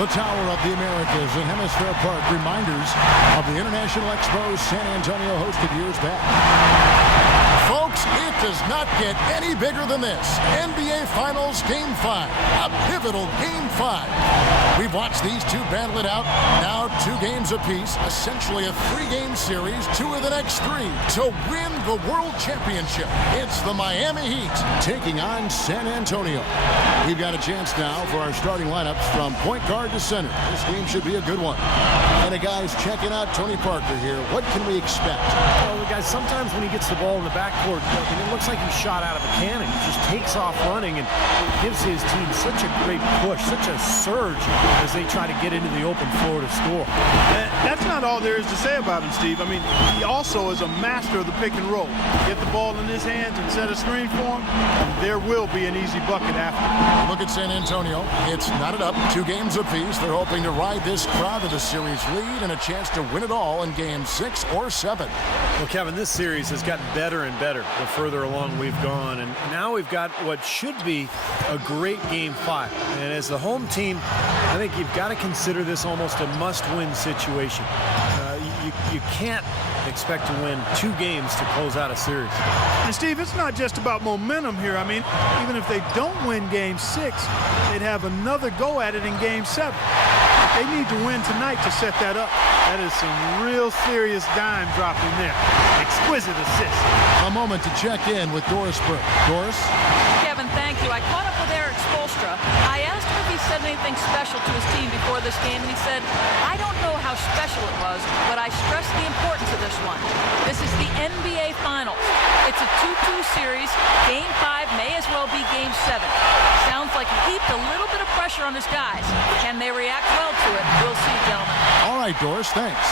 The Tower of the Americas in Hemisphere Park, reminders of the International Expo San Antonio hosted years back. Folks, it does not get any bigger than this. NBA Finals Game 5, a pivotal Game 5. We've watched these two battle it out, now 2 games apiece, essentially a 3-game series, 2 of the next 3 to win the World Championship. It's the Miami Heat taking on San Antonio. We've got a chance now for our starting lineups from point guard to center. This game should be a good one. And guys, checking out Tony Parker here. What can we expect? Well, guys, sometimes when he gets the ball in the backcourt, it looks like he's shot out of a cannon. He just takes off running and gives his team such a great push, such a surge as they try to get into the open floor to score. And that's not all there is to say about him, Steve. I mean, he also is a master of the pick and roll. Get the ball in his hands and set a screen for him, and there will be an easy bucket after. Look at San Antonio. It's knotted up, 2 games apiece. They're hoping to ride this crowd to the series lead and a chance to win it all in game 6 or 7. Well, Kevin, this series has gotten better and better the further along we've gone, and now we've got what should be a great game 5. And as the home team, I think you've got to consider this almost a must-win situation. You can't expect to win 2 games to close out a series. And Steve, it's not just about momentum here. I mean, even if they don't win game 6, they'd have another go at it in game 7. They need to win tonight to set that up. That is some real serious dime dropping there. Exquisite assist. A moment to check in with Doris Burke. Doris? Kevin, thank you. I caught up with Eric Spoelstra. I asked him if he said anything special to his team before this game, and he said, I don't know how special it was, but I stressed the importance of this one. This is the NBA Finals. It's a 2-2 series. Game 5 may as well be Game 7. Sounds like he heaped a little bit of pressure on his guys. Can they react well to it? We'll see, gentlemen. All right, Doris, thanks.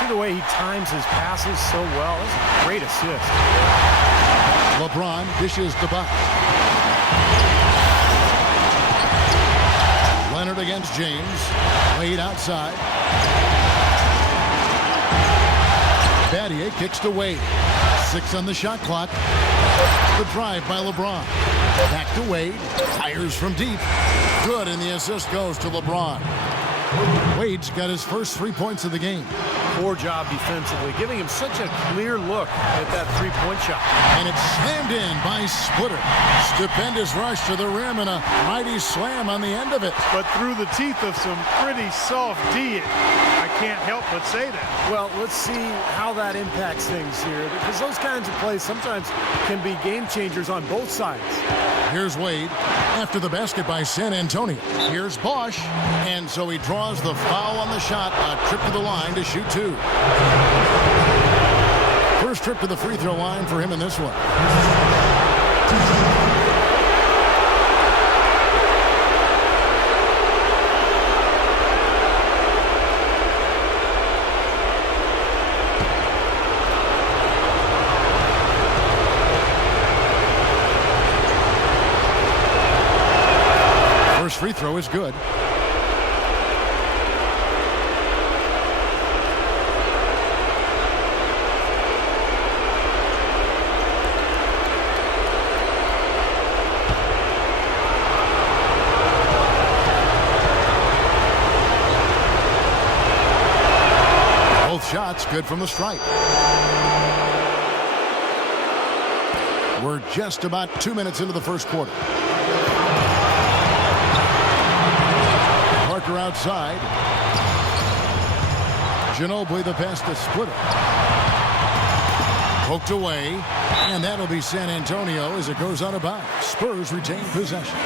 See the way he times his passes so well? That's a great assist. LeBron dishes to Buck. Leonard against James. Wade outside. Battier kicks to Wade. 6 on the shot clock. The drive by LeBron. Back to Wade. Fires from deep. Good, and the assist goes to LeBron. Wade's got his first 3 points of the game. Poor job defensively, giving him such a clear look at that 3-point shot. And it's slammed in by Splitter. Stupendous rush to the rim and a mighty slam on the end of it. But through the teeth of some pretty soft D. I can't help but say that. Well, let's see how that impacts things here, because those kinds of plays sometimes can be game changers on both sides. Here's Wade after the basket by San Antonio. Here's Bosch, and so he draws the foul on the shot. A trip to the line to shoot 2. First trip to the free throw line for him in this one. First free throw is good. Both shots good from the stripe. We're just about 2 minutes into the first quarter. Parker outside. Ginobili the pass to Splitter. Poked away, and that'll be San Antonio as it goes out of bounds. Spurs retain possession.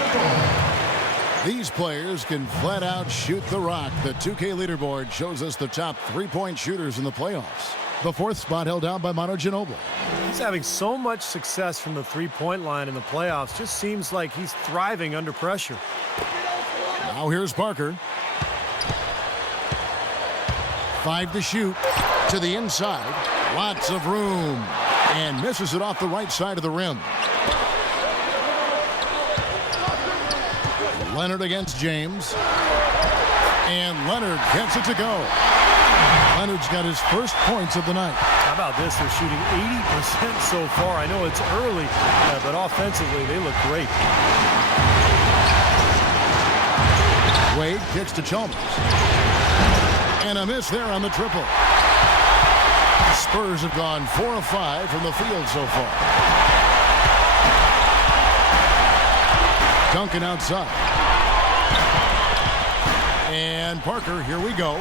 These players can flat out shoot the rock. The 2K leaderboard shows us the top 3-point shooters in the playoffs. The 4th spot held down by Manu Ginobili. He's having so much success from the 3-point line in the playoffs. Just seems like he's thriving under pressure. Now here's Parker. 5 to shoot. To the inside. Lots of room. And misses it off the right side of the rim. Leonard against James. And Leonard gets it to go. Leonard's got his first points of the night. How about this? They're shooting 80% so far. I know it's early, but offensively they look great. Wade kicks to Chalmers. And a miss there on the triple. Spurs have gone 4 of 5 from the field so far. Duncan outside. And Parker, here we go.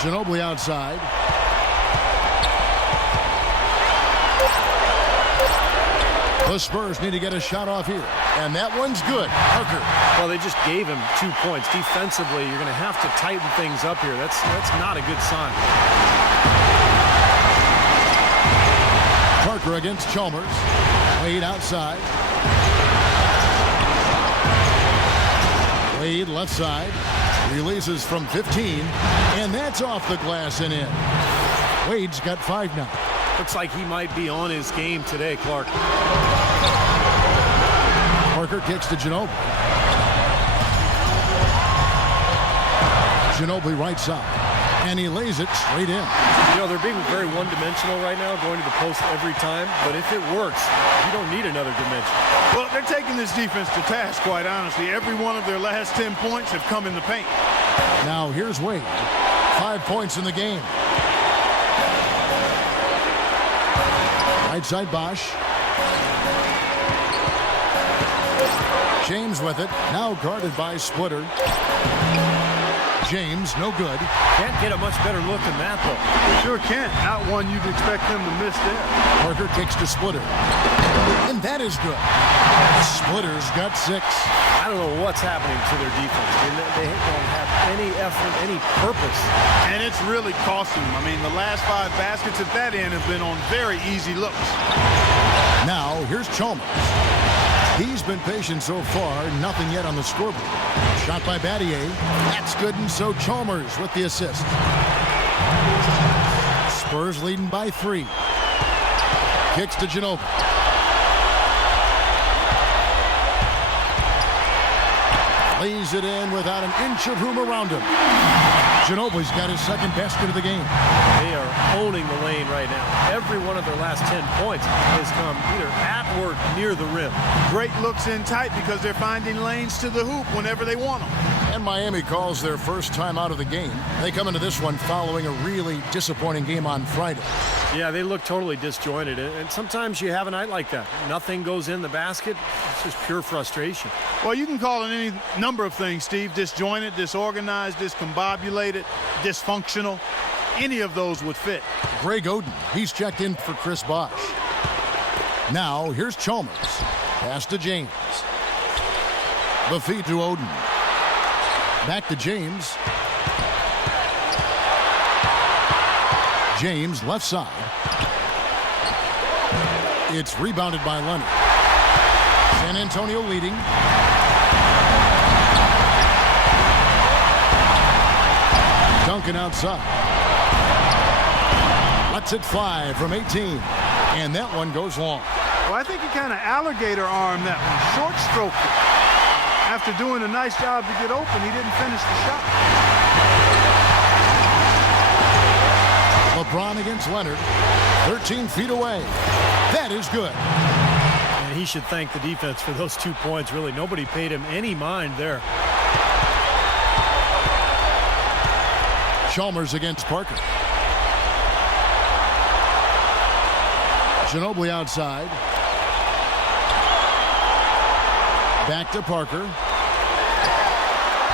Ginobili outside. The Spurs need to get a shot off here. And that one's good. Parker. Well, they just gave him 2 points. Defensively, you're going to have to tighten things up here. That's not a good sign. Parker against Chalmers. Wade outside. Wade left side. Releases from 15. And that's off the glass and in. Wade's got 5 now. Looks like he might be on his game today, Clark. Parker kicks to Ginobili. Ginobili right side. And he lays it straight in. You know, they're being very one-dimensional right now, going to the post every time. But if it works, you don't need another dimension. Well, they're taking this defense to task, quite honestly. Every one of their last 10 points have come in the paint. Now here's Wade. 5 points in the game. Right side Bosch. James with it. Now guarded by Splitter. James, no good. Can't get a much better look than that, though. Sure can't. Not one you'd expect them to miss there. Parker kicks to Splitter. And that is good. Splitter's got 6. I don't know what's happening to their defense. They don't have any effort, any purpose. And it's really costing them. I mean, the last 5 baskets at that end have been on very easy looks. Now, here's Chalmers. He's been patient so far. Nothing yet on the scoreboard. Shot by Battier. That's good, and so Chalmers with the assist. Spurs leading by 3. Kicks to Ginobili. Lays it in without an inch of room around him. Ginobili's got his second basket of the game. They are owning the lane right now. Every one of their last 10 points has come either at or near the rim. Great looks in tight because they're finding lanes to the hoop whenever they want them. And Miami calls their first time out of the game. They come into this one following a really disappointing game on Friday. Yeah, they look totally disjointed. And sometimes you have a night like that. Nothing goes in the basket. It's just pure frustration. Well, you can call it any number of things, Steve. Disjointed, disorganized, discombobulated, dysfunctional. Any of those would fit. Greg Oden, he's checked in for Chris Bosh. Now, here's Chalmers. Pass to James. The feed to Oden. Back to James. James, left side. It's rebounded by Leonard. San Antonio leading. Duncan outside. Lets it fly from 18. And that one goes long. Well, I think he kind of alligator armed that one. Short stroked it. After doing a nice job to get open, he didn't finish the shot. LeBron against Leonard. 13 feet away. That is good. And he should thank the defense for those 2 points, really. Nobody paid him any mind there. Chalmers against Parker. Ginobili outside. Back to Parker.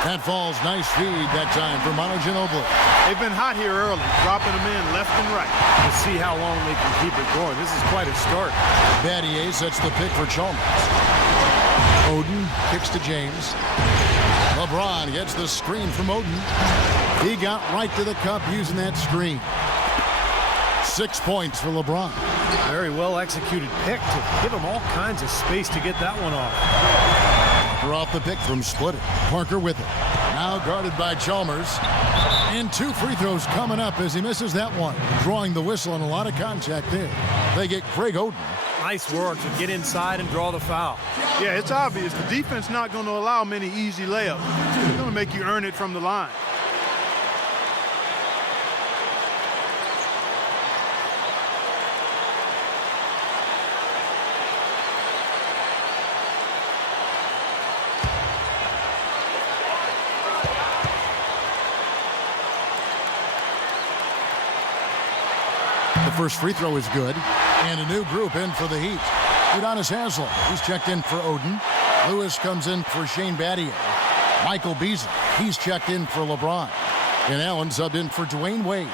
That falls. Nice feed that time for Manu Ginobili. They've been hot here early, dropping them in left and right. We'll see how long they can keep it going. This is quite a start. Battier sets the pick for Chalmers. Oden kicks to James. LeBron gets the screen from Oden. He got right to the cup using that screen. 6 points for LeBron. Very well executed pick to give him all kinds of space to get that one off. Parker off the pick from Splitter. Parker with it. Now guarded by Chalmers. And 2 free throws coming up as he misses that one. Drawing the whistle and a lot of contact there. They get Greg Oden. Nice work to get inside and draw the foul. Yeah, it's obvious. The defense not going to allow many easy layups. They're going to make you earn it from the line. The first free throw is good. And a new group in for the Heat. Udonis Haslem, he's checked in for Odin. Lewis comes in for Shane Battier. Michael Beasley, he's checked in for LeBron. And Allen subbed in for Dwayne Wade.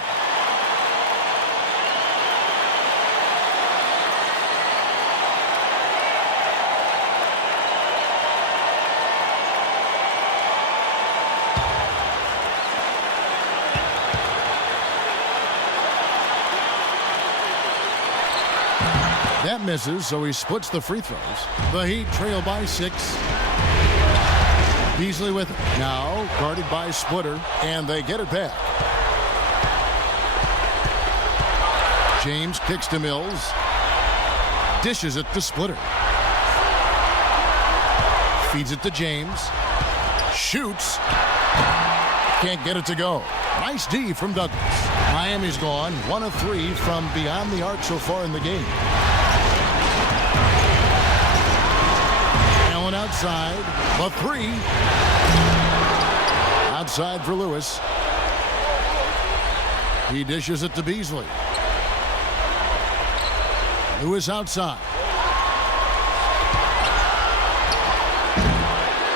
That misses, so he splits the free throws. The Heat trail by 6. Beasley with it. Now guarded by Splitter, and they get it back. James kicks to Mills. Dishes it to Splitter. Feeds it to James. Shoots. Can't get it to go. Nice D from Douglas. Miami's gone 1 of 3 from beyond the arc so far in the game. Allen outside. The 3. Outside for Lewis. He dishes it to Beasley. Lewis outside.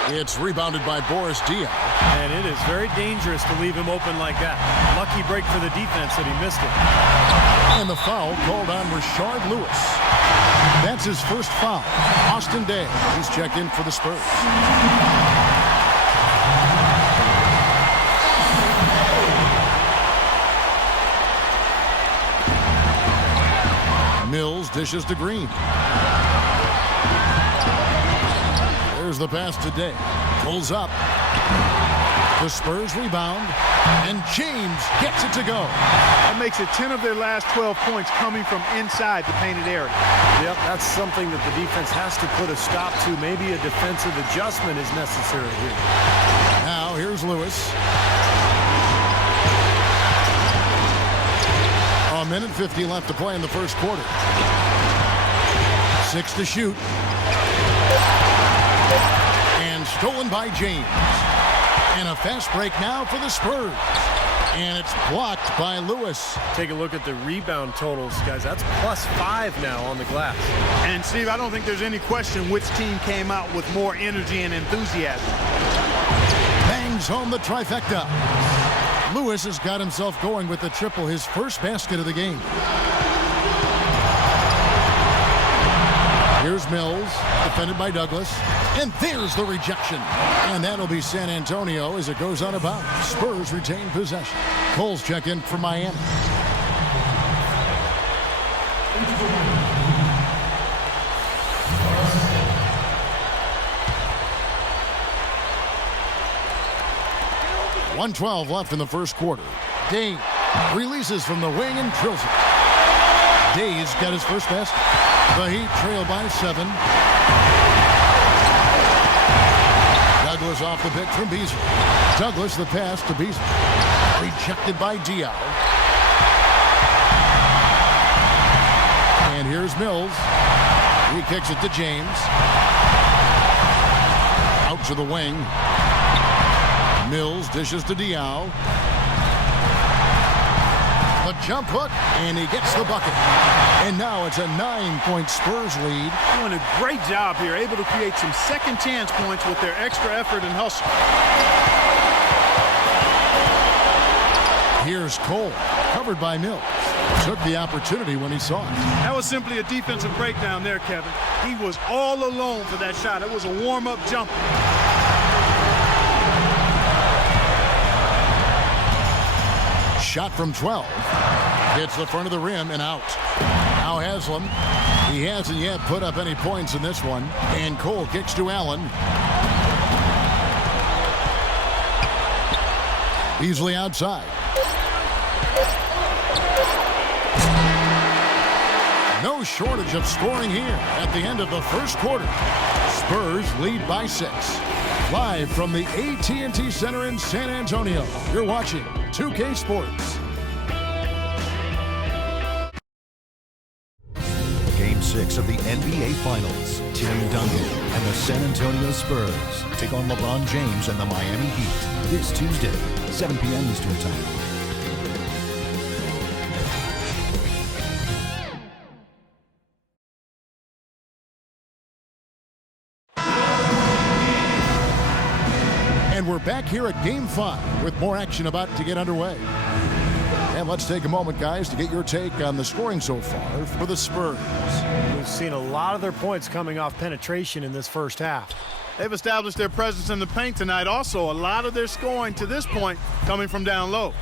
It's rebounded by Boris Diaw. And it is very dangerous to leave him open like that. Lucky break for the defense that he missed it. And the foul called on Rashard Lewis. That's his first foul. Austin Day, he's checked in for the Spurs. Mills dishes to Green. There's the pass to Day. Pulls up. The Spurs rebound. And James gets it to go. That makes it 10 of their last 12 points coming from inside the painted area. Yep, that's something that the defense has to put a stop to. Maybe a defensive adjustment is necessary here. Now here's Lewis. A minute 50 left to play in the first quarter. 6 to shoot. And stolen by James. And a fast break now for the Spurs. And it's blocked by Lewis. Take a look at the rebound totals, guys. That's +5 now on the glass. And, Steve, I don't think there's any question which team came out with more energy and enthusiasm. Bangs home the trifecta. Lewis has got himself going with the triple, his first basket of the game. Here's Mills, defended by Douglas. And there's the rejection. And that'll be San Antonio as it goes out of bounds. Spurs retain possession. Cole's check in for Miami. .112 left in the first quarter. Day releases from the wing and drills it. Day's got his first basket. The Heat trail by 7. Douglas off the pick from Beasley. Douglas the pass to Beasley. Rejected by Diaw. And here's Mills. He kicks it to James. Out to the wing. Mills dishes to Diaw. The jump hook, and he gets the bucket. And now it's a 9-point Spurs lead. Doing a great job here, able to create some second chance points with their extra effort and hustle. Here's Cole, covered by Mills. Took the opportunity when he saw it. That was simply a defensive breakdown there, Kevin. He was all alone for that shot. It was a warm-up jumper. Shot from 12. Hits the front of the rim and out. Now Haslem. He hasn't yet put up any points in this one. And Cole kicks to Allen. Beasley outside. No shortage of scoring here at the end of the first quarter. Spurs lead by 6. Live from the AT&T Center in San Antonio, you're watching 2K Sports. Game 6 of the NBA Finals. Tim Duncan and the San Antonio Spurs take on LeBron James and the Miami Heat this Tuesday, 7 p.m. Eastern Time. And we're back here at Game 5 with more action about to get underway. And let's take a moment, guys, to get your take on the scoring so far for the Spurs. We've seen a lot of their points coming off penetration in this first half. They've established their presence in the paint tonight. Also, a lot of their scoring to this point coming from down low.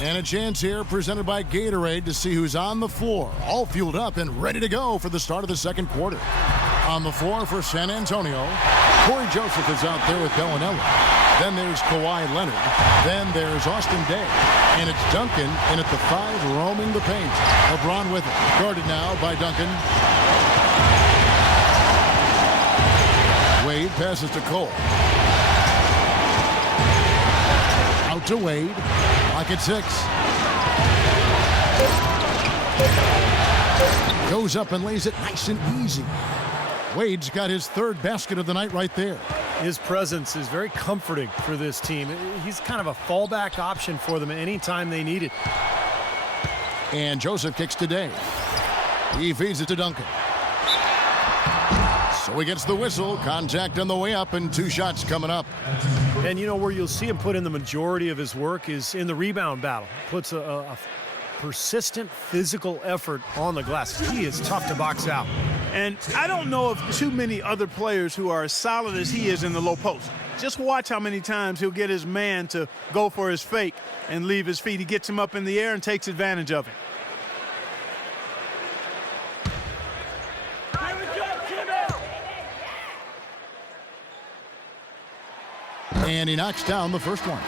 And a chance here presented by Gatorade to see who's on the floor, all fueled up and ready to go for the start of the second quarter. On the floor for San Antonio, Corey Joseph is out there with Bellinelli. Then there's Kawhi Leonard. Then there's Austin Day. And it's Duncan in at the 5 roaming the paint. LeBron with it. Guarded now by Duncan. Wade passes to Cole. Out to Wade. Clock at 6. Goes up and lays it nice and easy. Wade's got his 3rd basket of the night right there. His presence is very comforting for this team. He's kind of a fallback option for them anytime they need it. And Joseph kicks to Day. He feeds it to Duncan. So he gets the whistle. Contact on the way up and 2 shots coming up. And you know where you'll see him put in the majority of his work is in the rebound battle. Puts a persistent physical effort on the glass. He is tough to box out. And I don't know of too many other players who are as solid as he is in the low post. Just watch how many times he'll get his man to go for his fake and leave his feet. He gets him up in the air and takes advantage of it. And he knocks down the first one.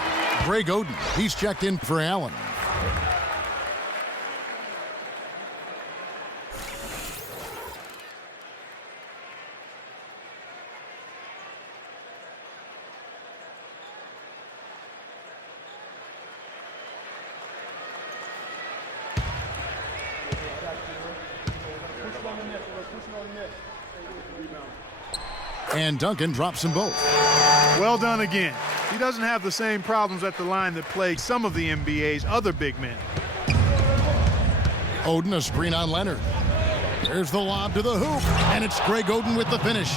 Greg Oden, he's checked in for Allen. And Duncan drops them both. Well done again. He doesn't have the same problems at the line that plague some of the NBA's other big men. Oden, a screen on Leonard. There's the lob to the hoop, and it's Greg Oden with the finish.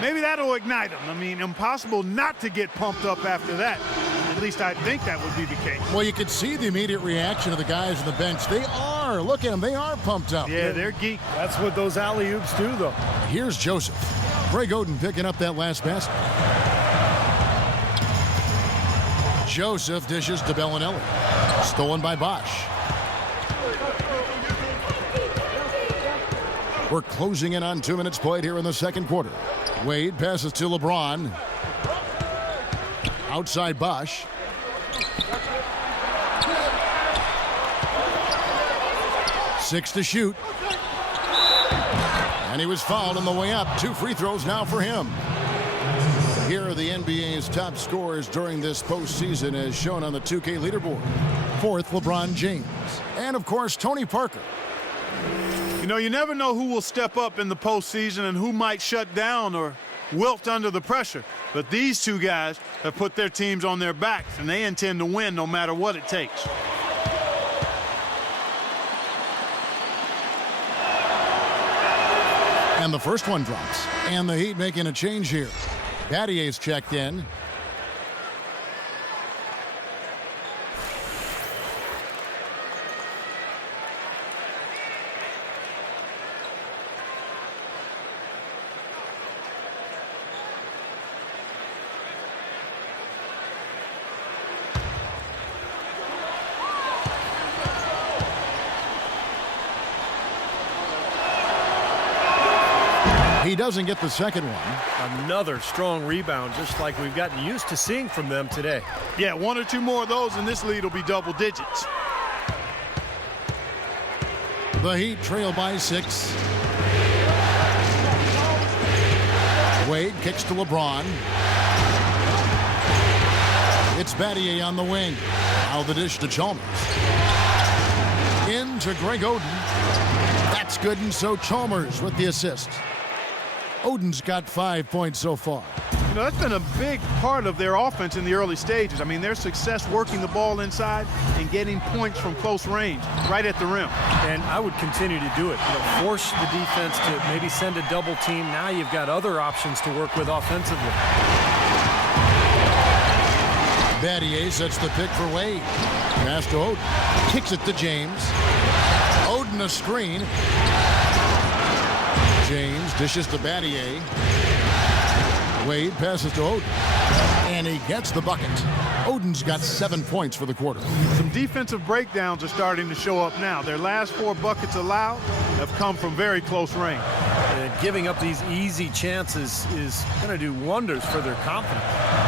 Maybe that'll ignite him. I mean, impossible not to get pumped up after that. At least I think that would be the case. Well, you could see the immediate reaction of the guys on the bench. They are. Look at them. They are pumped up. Yeah, they're geek. That's what those alley-oops do, though. Here's Joseph. Greg Oden picking up that last basket. Joseph dishes to Bellinelli. Stolen by Bosch. We're closing in on 2 minutes played here in the second quarter. Wade passes to LeBron. Outside Bosch. Six to shoot. And he was fouled on the way up. 2 free throws now for him. Here are the NBA's top scorers during this postseason as shown on the 2K leaderboard. 4th, LeBron James. And, of course, Tony Parker. You know, you never know who will step up in the postseason and who might shut down or wilt under the pressure. But these 2 guys have put their teams on their backs, and they intend to win no matter what it takes. And the first one drops. And the Heat making a change here. Battier's checked in. He doesn't get the second one. Another strong rebound, just like we've gotten used to seeing from them today. Yeah, 1 or 2 more of those, and this lead will be double digits. The Heat trail by 6. Wade kicks to LeBron. It's Battier on the wing. Now the dish to Chalmers. Into Greg Oden. That's good, and so Chalmers with the assist. Oden's got 5 points so far. You know, that's been a big part of their offense in the early stages. I mean, their success working the ball inside and getting points from close range, right at the rim. And I would continue to do it. You know, force the defense to maybe send a double team. Now you've got other options to work with offensively. Battier sets the pick for Wade. Pass to Oden. Kicks it to James. Oden a screen. James dishes to Battier. Wade passes to Oden. And he gets the bucket. Oden's got 7 points for the quarter. Some defensive breakdowns are starting to show up now. Their last 4 buckets allowed have come from very close range. And giving up these easy chances is going to do wonders for their confidence.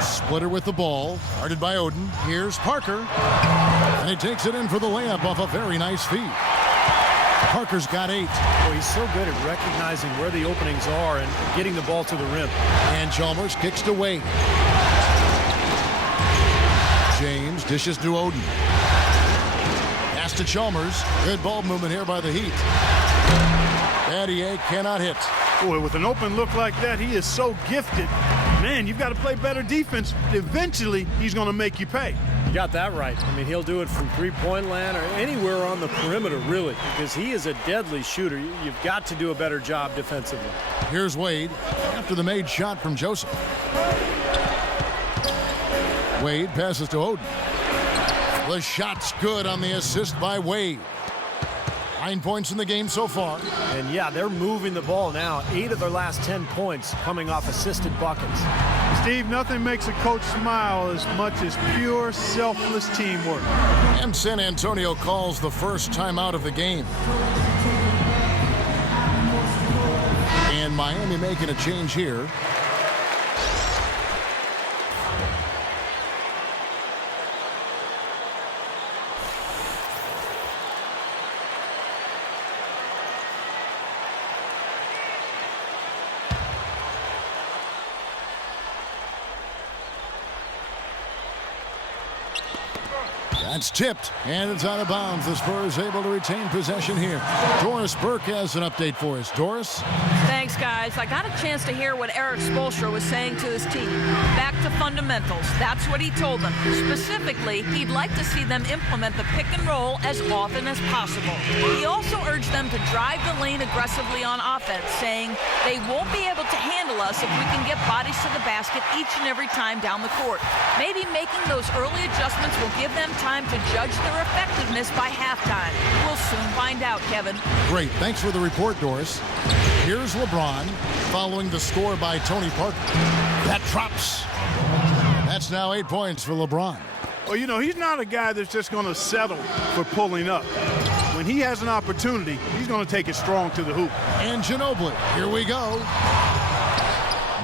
Splitter with the ball. Guarded by Oden. Here's Parker. And he takes it in for the layup off a very nice feed. Parker's got 8. Well, he's so good at recognizing where the openings are and getting the ball to the rim. And Chalmers kicks to Wade. James dishes to Oden. Pass to Chalmers. Good ball movement here by the Heat. Battier cannot hit. Boy, with an open look like that, he is so gifted. Man, you've got to play better defense. Eventually, he's going to make you pay. You got that right. I mean, he'll do it from three-point land or anywhere on the perimeter, really, because he is a deadly shooter. You've got to do a better job defensively. Here's Wade after the made shot from Joseph. Wade passes to Oden. The shot's good on the assist by Wade. 9 points in the game so far. And yeah, they're moving the ball now. 8 of their last 10 points coming off assisted buckets. Steve, nothing makes a coach smile as much as pure, selfless teamwork. And San Antonio calls the first timeout of the game. And Miami making a change here. That's tipped, and it's out of bounds. The Spurs able to retain possession here. Doris Burke has an update for us. Doris? Thanks, guys. I got a chance to hear what Eric Spoelstra was saying to his team. Back to fundamentals. That's what he told them. Specifically, he'd like to see them implement the pick and roll as often as possible. He also urged them to drive the lane aggressively on offense, saying they won't be able to handle us if we can get bodies to the basket each and every time down the court. Maybe making those early adjustments will give them time to judge their effectiveness by halftime. We'll soon find out, Kevin. Great. Thanks for the report, Doris. Here's LeBron following the score by Tony Parker. That drops. That's now 8 points for LeBron. Well, you know, he's not a guy that's just going to settle for pulling up. When he has an opportunity, he's going to take it strong to the hoop. And Ginobili, here we go.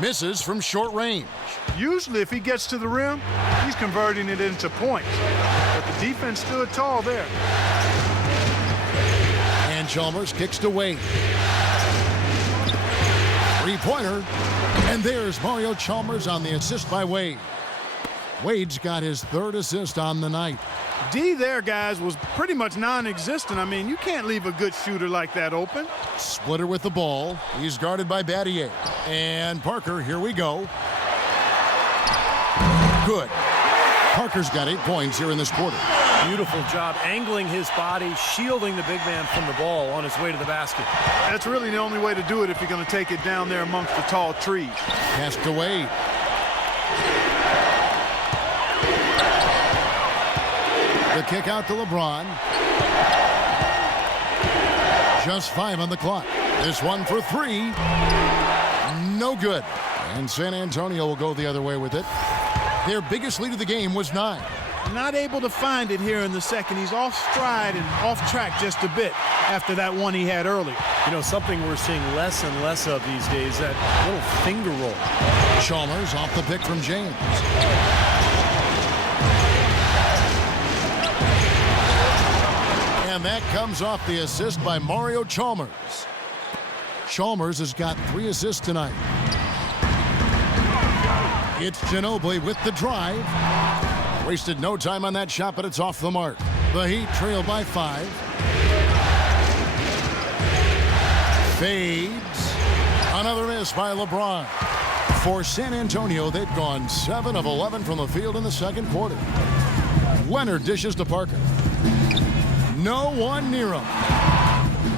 Misses from short range. Usually, if he gets to the rim, he's converting it into points. But the defense stood tall there. And Chalmers kicks to Wade. Three-pointer. And there's Mario Chalmers on the assist by Wade. Wade's got his 3rd assist on the night. D there, guys, was pretty much non-existent. I mean, you can't leave a good shooter like that open. Splitter with the ball. He's guarded by Battier. And Parker, here we go. Good. Parker's got 8 points here in this quarter. Beautiful job angling his body, shielding the big man from the ball on his way to the basket. That's really the only way to do it if you're going to take it down there amongst the tall trees. Pass to Wade. The kick out to LeBron. Just 5 on the clock. This one for 3. No good. And San Antonio will go the other way with it. Their biggest lead of the game was 9. Not able to find it here in the second. He's off stride and off track just a bit after that one he had earlier. You know, something we're seeing less and less of these days, that little finger roll. Chalmers off the pick from James. And that comes off the assist by Mario Chalmers. Chalmers has got 3 assists tonight. It's Ginobili with the drive. Wasted no time on that shot, but it's off the mark. The Heat trail by 5. Fades. Another miss by LeBron. For San Antonio, they've gone 7 of 11 from the field in the second quarter. Leonard dishes to Parker. No one near him.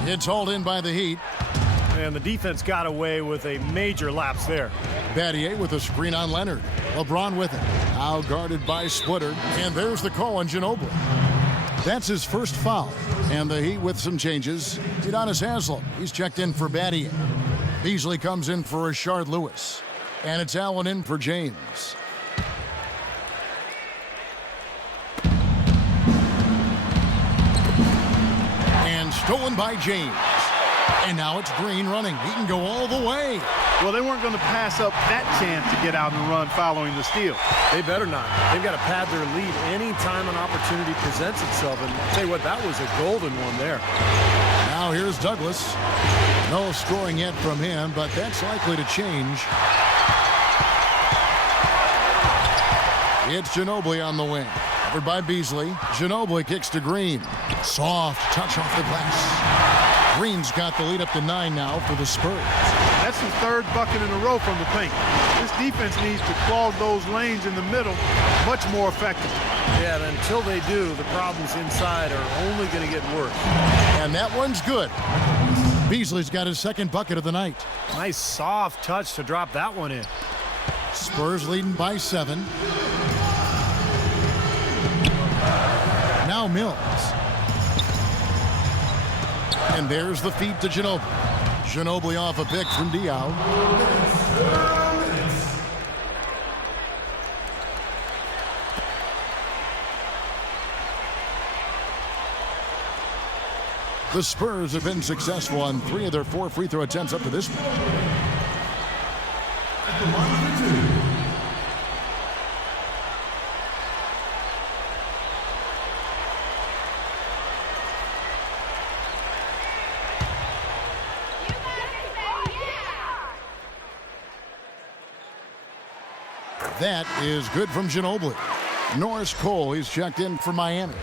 It's hauled in by the Heat. And the defense got away with a major lapse there. Battier with a screen on Leonard. LeBron with it. Now guarded by Splitter. And there's the call on Ginobili. That's his first foul. And the Heat with some changes. Udonis Haslem, he's checked in for Battier. Beasley comes in for Rashard Lewis. And it's Allen in for James. And stolen by James. And now it's Green running. He can go all the way. Well, they weren't going to pass up that chance to get out and run following the steal. They better not. They've got to pad their lead any time an opportunity presents itself. And I'll tell you what, that was a golden one there. Now here's Douglas. No scoring yet from him, but that's likely to change. It's Ginobili on the wing. Covered by Beasley. Ginobili kicks to Green. Soft touch off the glass. Green's got the lead up to 9 now for the Spurs. That's his third bucket in a row from the paint. This defense needs to clog those lanes in the middle much more effectively. Yeah, and until they do, the problems inside are only going to get worse. And that one's good. Beasley's got his second bucket of the night. Nice soft touch to drop that one in. Spurs leading by 7. Now Mills. And there's the feed to Ginobili. Ginobili off a pick from Diaw. The Spurs have been successful on 3 of their 4 free throw attempts up to this point. That is good from Ginobili. Norris Cole, he's checked in for Miami.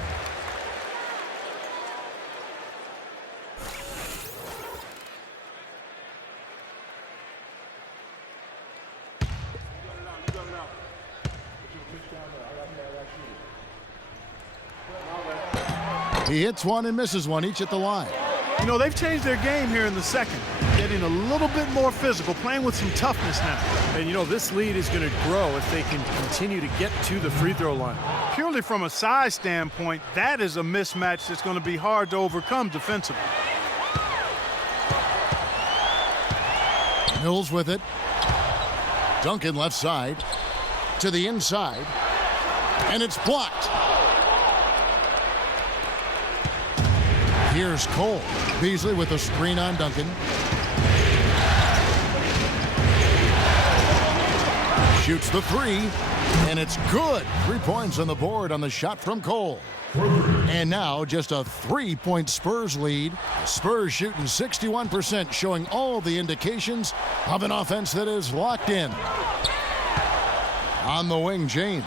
He hits one and misses one, each at the line. You know, they've changed their game here in the second, getting a little bit more physical, playing with some toughness now. And, you know, this lead is going to grow if they can continue to get to the free throw line. Purely from a size standpoint, that is a mismatch that's going to be hard to overcome defensively. Mills with it. Duncan left side to the inside. And it's blocked. Here's Cole. Beasley with a screen on Duncan. Shoots the 3, and it's good. 3 points on the board on the shot from Cole. And now just a 3-point Spurs lead. Spurs shooting 61%, showing all the indications of an offense that is locked in. On the wing, James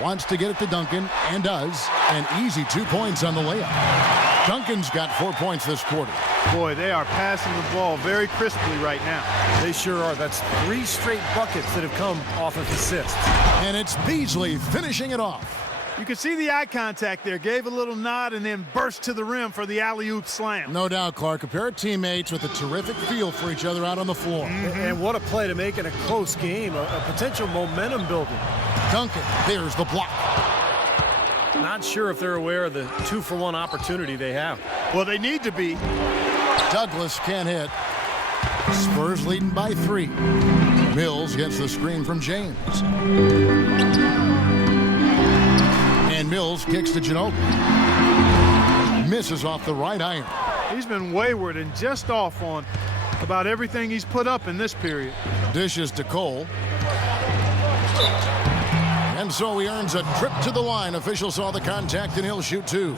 wants to get it to Duncan, and does. An easy 2 points on the layup. Duncan's got 4 points this quarter. Boy, they are passing the ball very crisply right now. They sure are. That's 3 straight buckets that have come off of assists. And it's Beasley finishing it off. You can see the eye contact there. Gave a little nod and then burst to the rim for the alley-oop slam. No doubt, Clark. A pair of teammates with a terrific feel for each other out on the floor. And what a play to make in a close game. A potential momentum builder. Duncan, there's the block. Not sure if they're aware of the 2-for-1 opportunity they have. Well, they need to be. Douglas can't hit. Spurs leading by 3. Mills gets the screen from James. And Mills kicks to Ginobili. Misses off the right iron. He's been wayward and just off on about everything he's put up in this period. Dishes to Cole. And so he earns a trip to the line. Official saw the contact, and he'll shoot 2.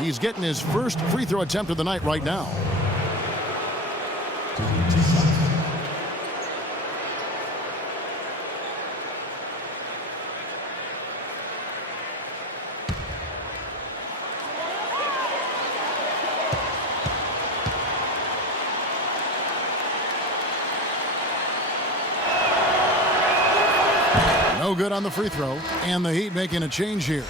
He's getting his first free throw attempt of the night right now. No good on the free throw, and the Heat making a change here.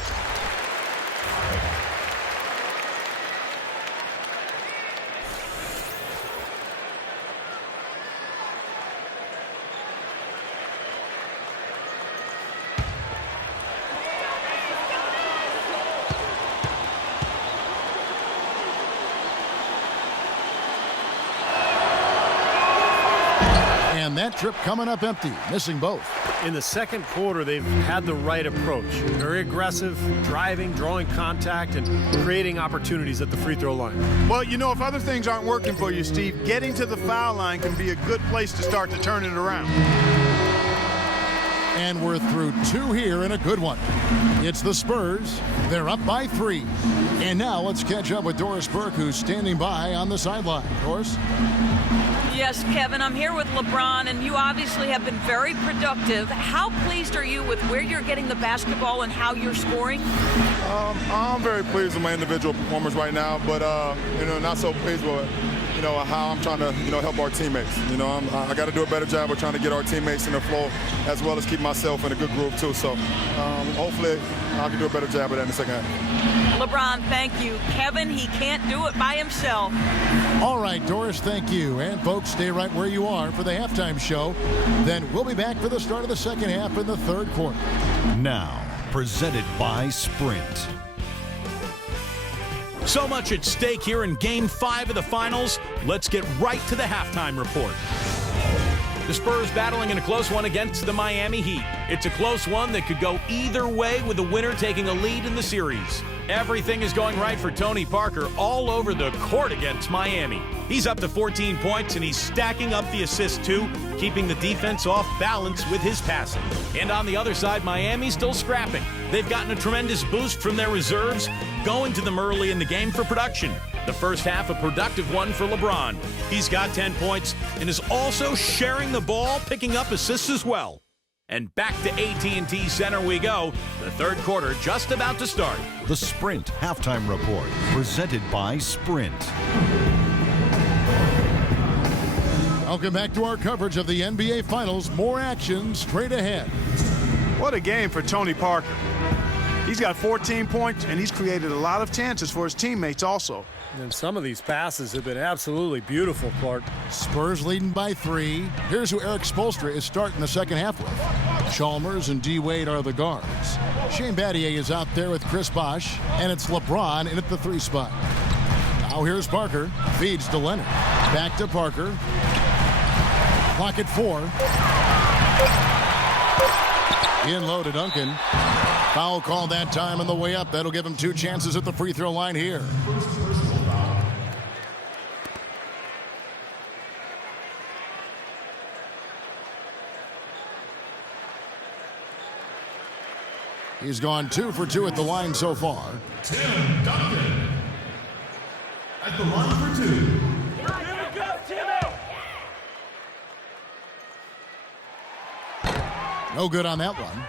And that trip coming up empty, missing both. In the second quarter, they've had the right approach. Very aggressive, driving, drawing contact, and creating opportunities at the free throw line. Well, you know, if other things aren't working for you, Steve, getting to the foul line can be a good place to start to turn it around. And we're through 2 here and a good one. It's the Spurs. They're up by 3. And now let's catch up with Doris Burke, who's standing by on the sideline. Doris? Yes, Kevin, I'm here with LeBron, and you obviously have been very productive. How pleased are you with where you're getting the basketball and how you're scoring? I'm very pleased with my individual performance right now, but not so pleased with how I'm trying to help our teammates. I got to do a better job of trying to get our teammates in the flow as well as keep myself in a good groove too. So hopefully I can do a better job of that in the second half. LeBron, thank you. Kevin, he can't do it by himself. All right, Doris, thank you. And folks, stay right where you are for the halftime show. Then we'll be back for the start of the second half in the third quarter. Now, presented by Sprint. So much at stake here in Game 5 of the Finals. Let's get right to the halftime report. The Spurs battling in a close one against the Miami Heat. It's a close one that could go either way, with the winner taking a lead in the series. Everything is going right for Tony Parker all over the court against Miami. He's up to 14 points, and he's stacking up the assists too, keeping the defense off balance with his passing. And on the other side, Miami's still scrapping. They've gotten a tremendous boost from their reserves, going to them early in the game for production. The first half, a productive one for LeBron. He's got 10 points and is also sharing the ball, picking up assists as well. And back to AT&T Center we go. The third quarter just about to start. The Sprint Halftime Report, presented by Sprint. Welcome back to our coverage of the NBA Finals. More action straight ahead. What a game for Tony Parker. He's got 14 points, and he's created a lot of chances for his teammates also. And some of these passes have been absolutely beautiful, Clark. Spurs leading by 3. Here's who Eric Spoelstra is starting the second half with. Chalmers and D. Wade are the guards. Shane Battier is out there with Chris Bosh, and it's LeBron in at the 3 spot. Now here's Parker. Feeds to Leonard. Back to Parker. Clock at 4. In low to Duncan. Foul call that time on the way up. That'll give him 2 chances at the free throw line here. He's gone 2 for 2 at the line so far. Tim Duncan at the line for 2. No good on that one.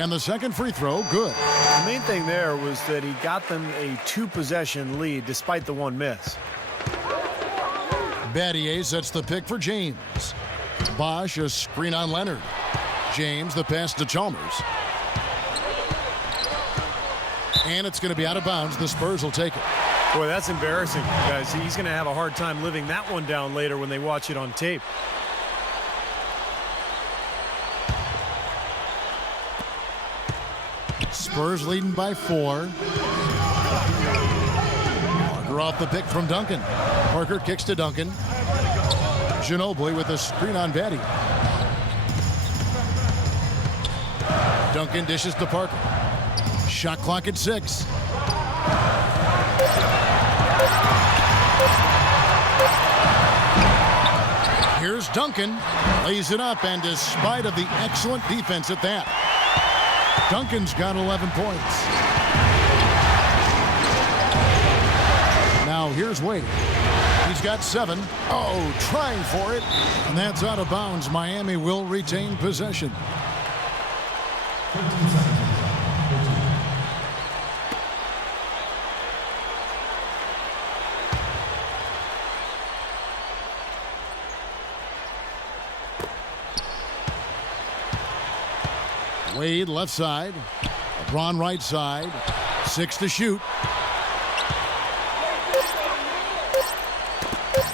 And the second free throw, good. The main thing there was that he got them a 2-possession lead despite the 1 miss. Battier sets the pick for James. Bosh, a screen on Leonard. James, the pass to Chalmers. And it's going to be out of bounds. The Spurs will take it. Boy, that's embarrassing, guys. He's going to have a hard time living that one down later when they watch it on tape. Spurs leading by 4. Parker off the pick from Duncan. Parker kicks to Duncan. Ginobili with a screen on Battier. Duncan dishes to Parker. Shot clock at 6. Here's Duncan. Lays it up, and despite of the excellent defense at that, Duncan's got 11 points. Now here's Wade. He's got 7. Oh, trying for it. And that's out of bounds. Miami will retain possession. Wade left side. LeBron right side. 6 to shoot.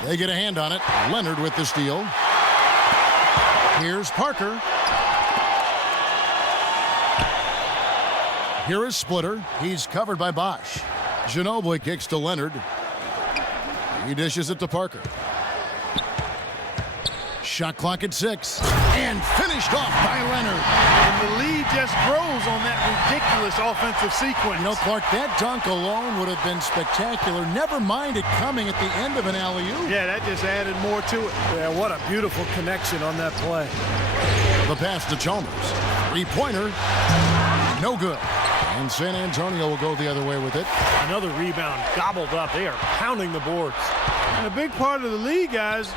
They get a hand on it. Leonard with the steal. Here's Parker. Here is Splitter. He's covered by Bosch. Ginobili kicks to Leonard. He dishes it to Parker. Shot clock at 6. And finished off by Leonard. And the lead just grows on that ridiculous offensive sequence. You know, Clark, that dunk alone would have been spectacular. Never mind it coming at the end of an alley-oop. Yeah, that just added more to it. Yeah, what a beautiful connection on that play. The pass to Chalmers. Three-pointer. No good. And San Antonio will go the other way with it. Another rebound gobbled up. They are pounding the boards. And a big part of the lead, guys,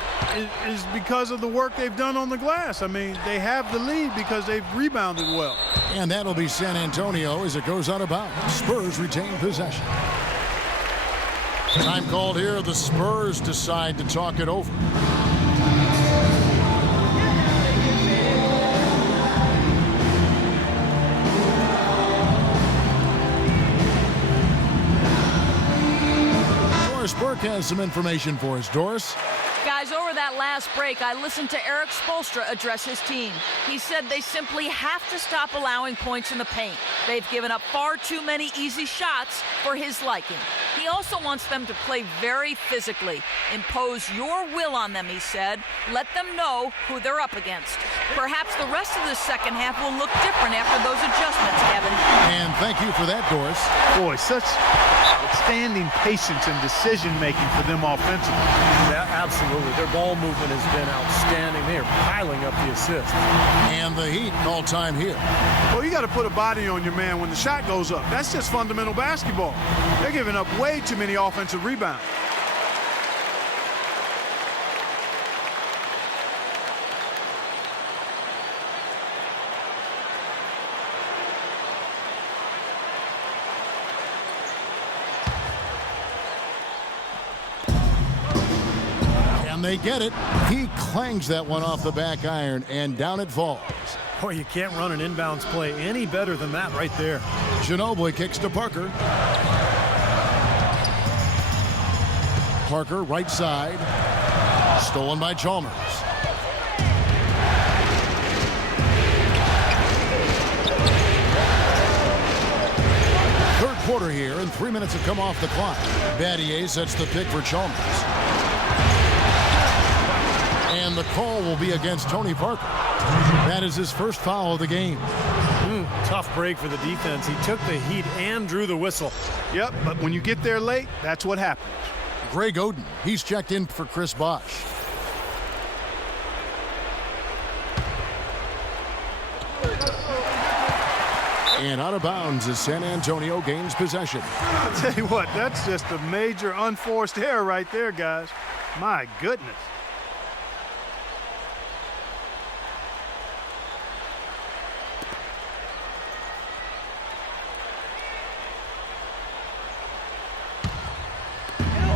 is because of the work they've done on the glass. I mean, they have the lead because they've rebounded well. And that'll be San Antonio as it goes out of bounds. Spurs retain possession. Time called here. The Spurs decide to talk it over. Burke has some information for us. Doris? Guys, over that last break, I listened to Eric Spoelstra address his team. He said they simply have to stop allowing points in the paint. They've given up far too many easy shots for his liking. He also wants them to play very physically. Impose your will on them, he said. Let them know who they're up against. Perhaps the rest of the second half will look different after those adjustments, Kevin. And thank you for that, Doris. Boy, such outstanding patience and decision-making for them offensively. Yeah, absolutely. Their ball movement has been outstanding. They are piling up the assists. And the Heat all-time here. Well, you got to put a body on your man when the shot goes up. That's just fundamental basketball. They're giving up way too many offensive rebounds. And they get it. He clangs that one off the back iron, and down it falls. Boy, you can't run an inbounds play any better than that right there. Ginobili kicks to Parker. Parker, right side. Stolen by Chalmers. Third quarter here, and 3 minutes have come off the clock. Battier sets the pick for Chalmers. And the call will be against Tony Parker. That is his first foul of the game. Tough break for the defense. He took the heat and drew the whistle. Yep, but when you get there late, that's what happens. Greg Oden, he's checked in for Chris Bosh. And out of bounds as San Antonio gains possession. I'll tell you what, that's just a major unforced error right there, guys. My goodness.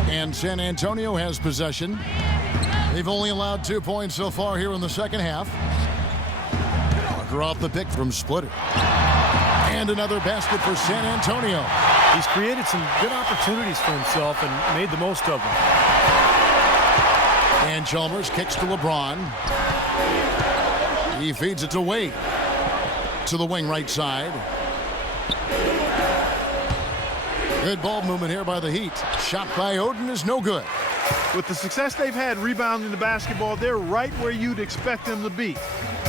And San Antonio has possession. They've only allowed 2 points so far here in the second half. Parker off the pick from Splitter. And another basket for San Antonio. He's created some good opportunities for himself and made the most of them. And Chalmers kicks to LeBron. He feeds it to Wade. To the wing right side. Good ball movement here by the Heat. Shot by Oden is no good. With the success they've had rebounding the basketball, they're right where you'd expect them to be,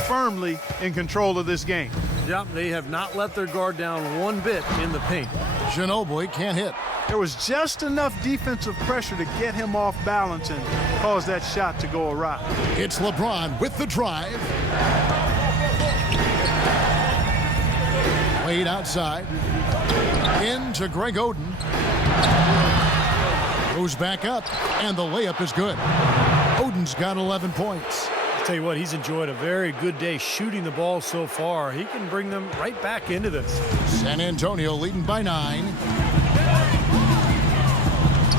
firmly in control of this game. Yep, they have not let their guard down one bit in the paint. Ginobili can't hit. There was just enough defensive pressure to get him off balance and cause that shot to go awry. It's LeBron with the drive. Wade outside. Into Greg Oden. Goes back up, and the layup is good. Oden's got 11 points. I'll tell you what, he's enjoyed a very good day shooting the ball so far. He can bring them right back into this. San Antonio leading by 9.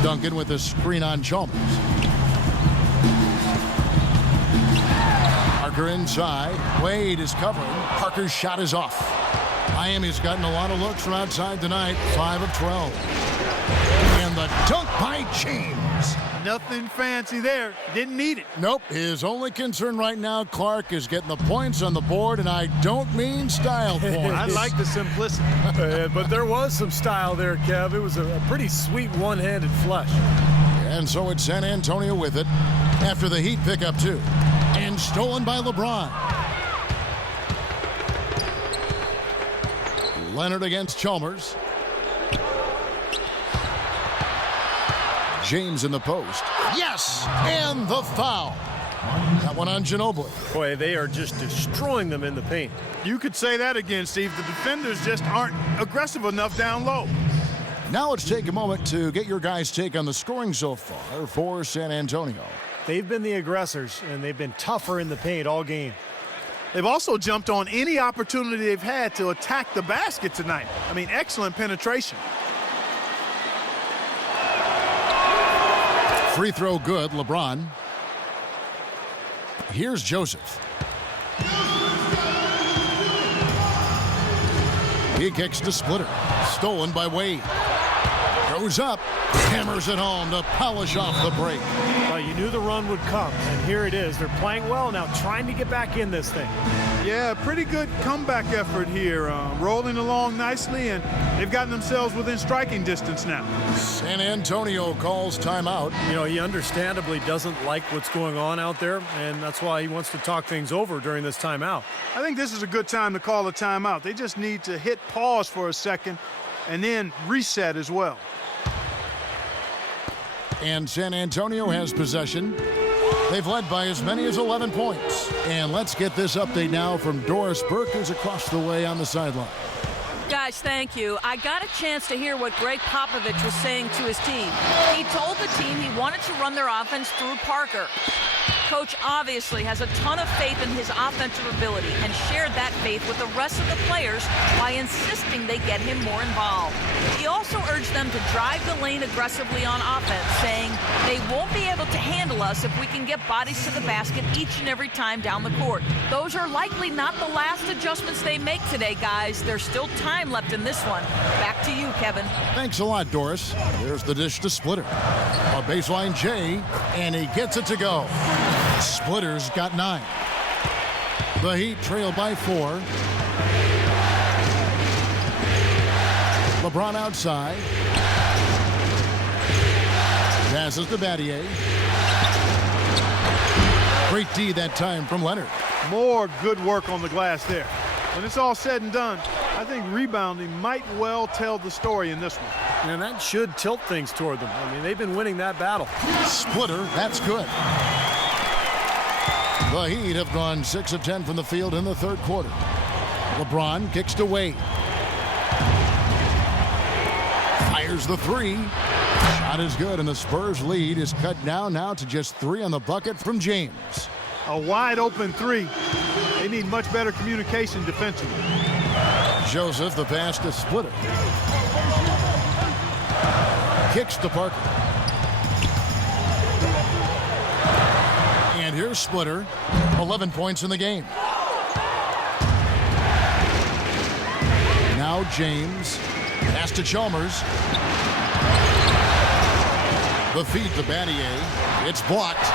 Duncan with a screen on Chalmers. Parker inside. Wade is covering. Parker's shot is off. Miami's gotten a lot of looks from outside tonight, 5 of 12. And the dunk by James. Nothing fancy there. Didn't need it. Nope. His only concern right now, Clark, is getting the points on the board, and I don't mean style points. I like the simplicity. But there was some style there, Kev. It was a pretty sweet one-handed flush. And so it's San Antonio with it after the Heat pick up 2. And stolen by LeBron. Leonard against Chalmers. James in the post. Yes! And the foul. That one on Ginobili. Boy, they are just destroying them in the paint. You could say that again, Steve. The defenders just aren't aggressive enough down low. Now let's take a moment to get your guys' take on the scoring so far for San Antonio. They've been the aggressors, and they've been tougher in the paint all game. They've also jumped on any opportunity they've had to attack the basket tonight. I mean, excellent penetration. Free throw good, LeBron. Here's Joseph. He kicks to Splitter. Stolen by Wade. Goes up. Hammers it home to polish off the break. Well, you knew the run would come, and here it is. They're playing well now, trying to get back in this thing. Yeah, pretty good comeback effort here. Rolling along nicely, and they've gotten themselves within striking distance now. San Antonio calls timeout. You know, he understandably doesn't like what's going on out there, and that's why he wants to talk things over during this timeout. I think this is a good time to call a timeout. They just need to hit pause for a second and then reset as well. And San Antonio has possession. They've led by as many as 11 points. And let's get this update now from Doris Burke, who's across the way on the sideline. Guys, thank you. I got a chance to hear what Greg Popovich was saying to his team. He told the team he wanted to run their offense through Parker. Coach obviously has a ton of faith in his offensive ability and shared that faith with the rest of the players by insisting they get him more involved. He also urged them to drive the lane aggressively on offense, saying they won't be able to handle us if we can get bodies to the basket each and every time down the court. Those are likely not the last adjustments they make today, guys. There's still time left in this one. Back to you, Kevin. Thanks a lot, Doris. There's the dish to Splitter. A baseline J, and he gets it to go. Splitter's got 9. The Heat trail by 4. LeBron outside. Passes to Battier. Great D that time from Leonard. More good work on the glass there. When it's all said and done, I think rebounding might well tell the story in this one. And that should tilt things toward them. I mean, they've been winning that battle. Splitter, that's good. The Heat have gone 6 of 10 from the field in the third quarter. LeBron kicks to Wade. Fires the 3. Shot is good, and the Spurs lead is cut down now to just 3 on the bucket from James. A wide open 3. They need much better communication defensively. Joseph, the pass to Splitter. Kicks to Parker. And here's Splitter. 11 points in the game. Now James. Pass to Chalmers. The feed to Battier. It's blocked.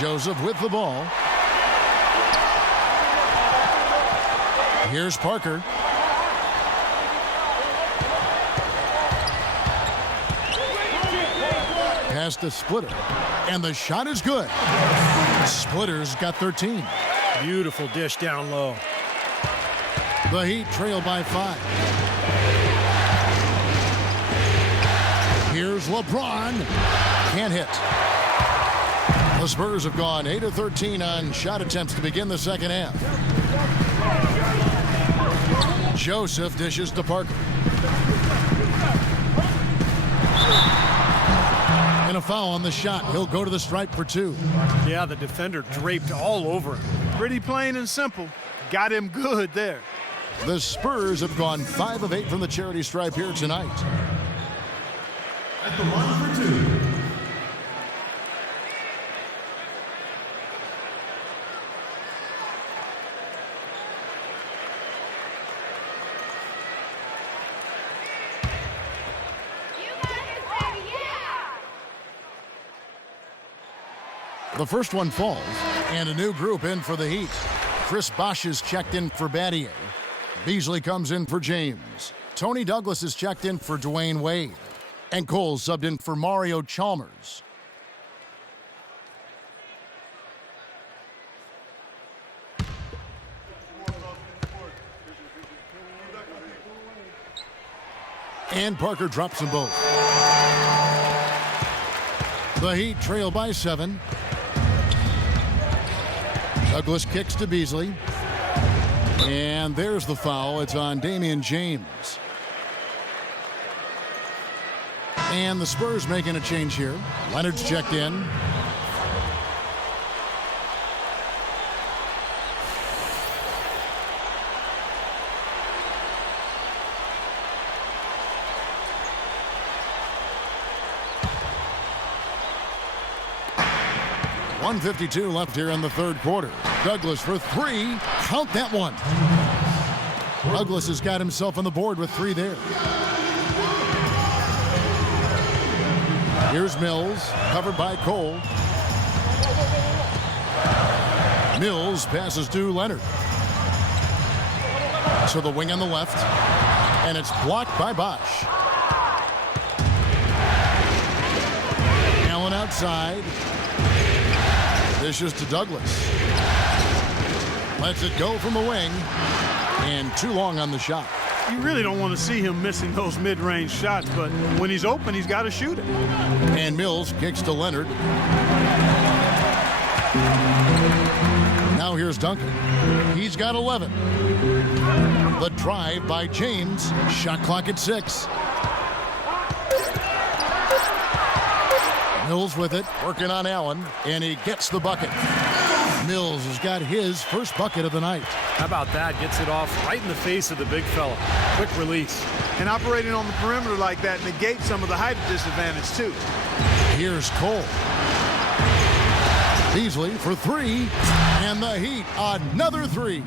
Joseph with the ball. Here's Parker. Pass to Splitter. And the shot is good. Splitter's got 13. Beautiful dish down low. The Heat trail by 5. Here's LeBron. Can't hit. The Spurs have gone 8 of 13 on shot attempts to begin the second half. Joseph dishes to Parker. And a foul on the shot. He'll go to the stripe for 2. Yeah, the defender draped all over him. Pretty plain and simple. Got him good there. The Spurs have gone 5 of 8 from the charity stripe here tonight. At the line for 2. The first one falls, and a new group in for the Heat. Chris Bosh is checked in for Battier. Beasley comes in for James. Tony Douglas is checked in for Dwayne Wade. And Cole subbed in for Mario Chalmers. And Parker drops them both. The Heat trail by 7. Douglas kicks to Beasley. And there's the foul. It's on Damian James. And the Spurs making a change here. Leonard's checked in. .152 left here in the third quarter. Douglas for 3. Count that one. Douglas has got himself on the board with 3 there. Here's Mills, covered by Cole. Mills passes to Leonard. To the wing on the left. And it's blocked by Bosh. Allen outside. Dishes to Douglas. Lets it go from the wing. And too long on the shot. You really don't want to see him missing those mid-range shots, but when he's open, he's got to shoot it. And Mills kicks to Leonard. Now here's Duncan. He's got 11. The drive by James. Shot clock at 6. Mills with it, working on Allen, and he gets the bucket. Mills has got his first bucket of the night. How about that? Gets it off right in the face of the big fella. Quick release. And operating on the perimeter like that negates some of the height disadvantage, too. Here's Cole. Beasley for 3, and the Heat, another 3.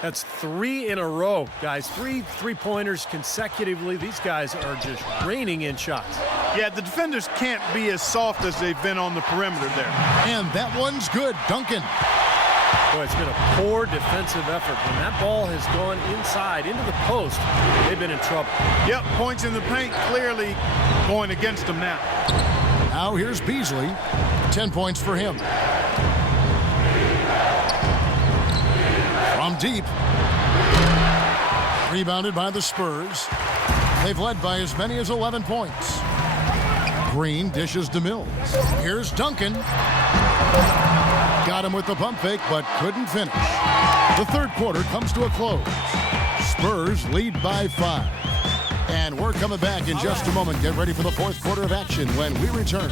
That's 3 in a row, guys. 3 three-pointers consecutively. These guys are just raining in shots. Yeah, the defenders can't be as soft as they've been on the perimeter there. And that one's good. Duncan. Boy, it's been a poor defensive effort. When that ball has gone inside into the post, they've been in trouble. Yep, points in the paint clearly going against them now. Now here's Beasley. 10 points for him. From deep. Rebounded by the Spurs. They've led by as many as 11 points. Green dishes to Mills. Here's Duncan. Got him with the pump fake, but couldn't finish. The third quarter comes to a close. Spurs lead by 5. And we're coming back in just a moment. Get ready for the fourth quarter of action when we return.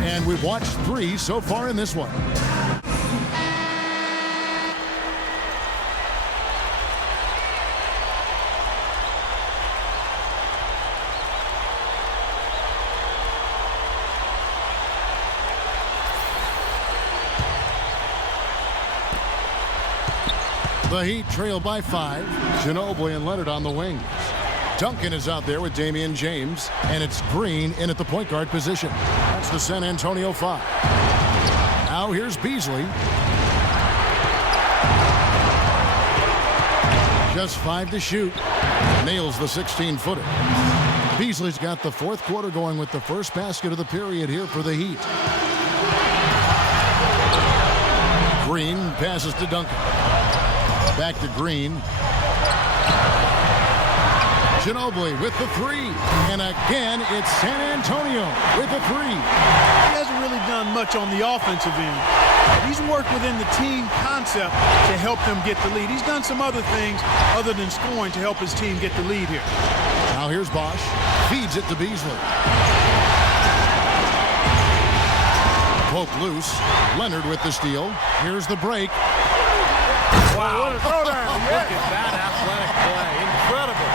And we've watched 3 so far in this one. The Heat trail by 5. Ginobili and Leonard on the wings. Duncan is out there with Damian James, and it's Green in at the point guard position. That's the San Antonio 5. Now here's Beasley. Just 5 to shoot. Nails the 16-footer. Beasley's got the fourth quarter going with the first basket of the period here for the Heat. Green passes to Duncan. Back to Green. Ginobili with the 3. And again, it's San Antonio with the 3. He hasn't really done much on the offensive end. He's worked within the team concept to help them get the lead. He's done some other things other than scoring to help his team get the lead here. Now here's Bosh. Feeds it to Beasley. Poke loose. Leonard with the steal. Here's the break. Wow, what a throwdown. Look at that athletic play. Incredible.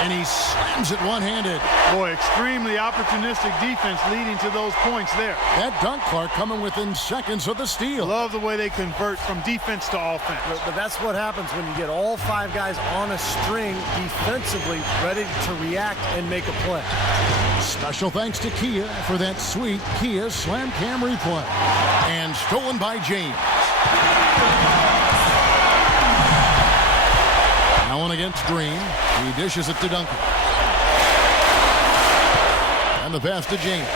And he slams slams it one-handed. Boy, extremely opportunistic defense leading to those points there. That dunk, Clark, coming within seconds of the steal. Love the way they convert from defense to offense. But that's what happens when you get all 5 guys on a string defensively ready to react and make a play. Special thanks to Kia for that sweet Kia Slam Cam replay. And stolen by James. Allen against Green. He dishes it to Duncan. And the pass to James.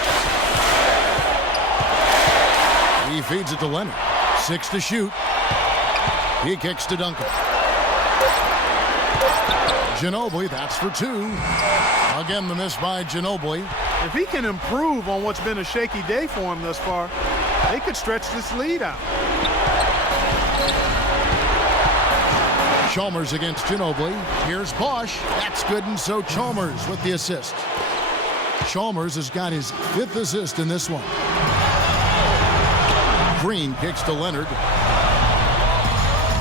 He feeds it to Leonard. 6 to shoot. He kicks to Duncan. Ginobili, that's for 2. Again, the miss by Ginobili. If he can improve on what's been a shaky day for him thus far, they could stretch this lead out. Chalmers against Ginobili. Here's Bosch. That's good, and so Chalmers with the assist. Chalmers has got his 5th assist in this one. Green kicks to Leonard.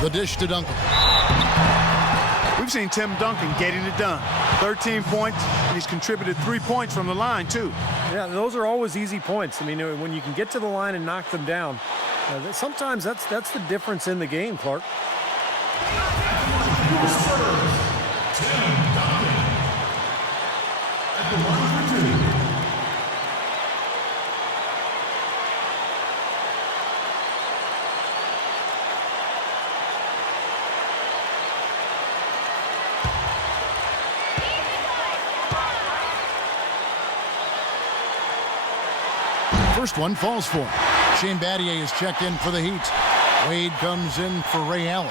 The dish to Duncan. We've seen Tim Duncan getting it done. 13 points, and he's contributed 3 points from the line, too. Yeah, those are always easy points. I mean, when you can get to the line and knock them down, sometimes that's the difference in the game, Clark. The Spurs, Tim Duncan. At the line for 2. First one falls for him. Shane Battier is checked in for the Heat. Wade comes in for Ray Allen.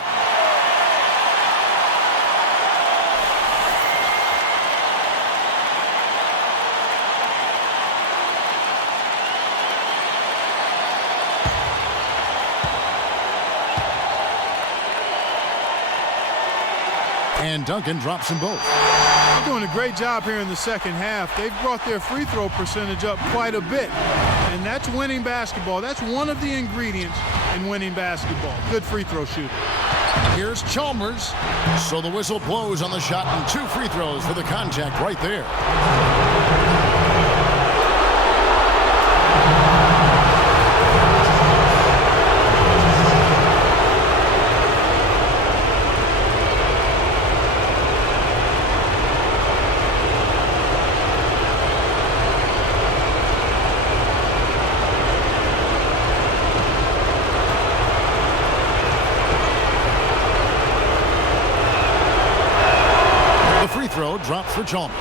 And Duncan drops them both. They're doing a great job here in the second half. They've brought their free throw percentage up quite a bit. And that's winning basketball. That's one of the ingredients in winning basketball. Good free throw shooter. Here's Chalmers. So the whistle blows on the shot, and 2 free throws for the contact right there. Throw drops for Chalmers.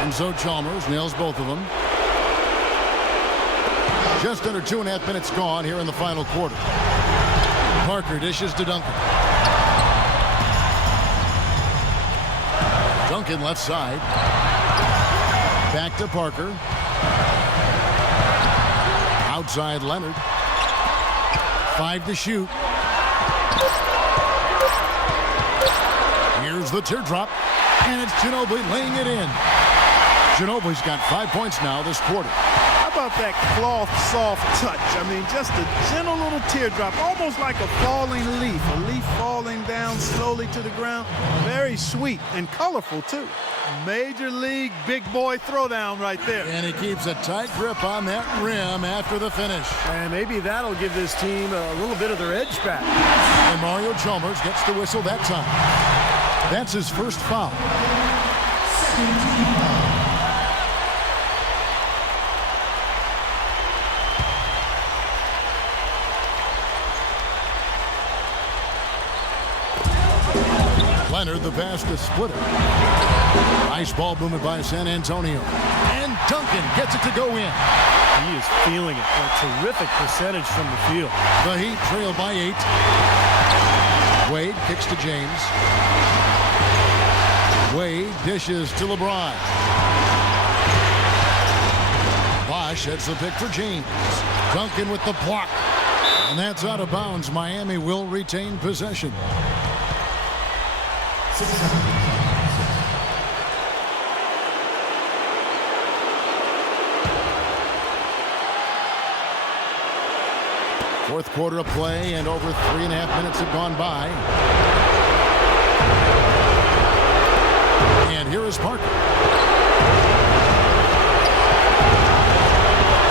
And so Chalmers nails both of them. Just under 2.5 minutes gone here in the final quarter. Parker dishes to Duncan. Duncan left side. Back to Parker. Outside Leonard. 5 to shoot. Here's the teardrop. And it's Ginobili laying it in. Ginobili's got 5 points now this quarter. How about that cloth soft touch? I mean, just a gentle little teardrop, almost like a falling leaf. A leaf falling down slowly to the ground. Very sweet and colorful, too. Major league big boy throwdown right there. And he keeps a tight grip on that rim after the finish. And maybe that'll give this team a little bit of their edge back. And Mario Chalmers gets the whistle that time. That's his first foul. Leonard, the pass to Splitter. Nice ball movement by San Antonio. And Duncan gets it to go in. He is feeling it. A terrific percentage from the field. The Heat trail by 8. Wade kicks to James. Wade dishes to LeBron. Bosch heads the pick for James. Duncan with the block. And that's out of bounds. Miami will retain possession. Fourth quarter of play, and over 3.5 minutes have gone by. And here is Parker.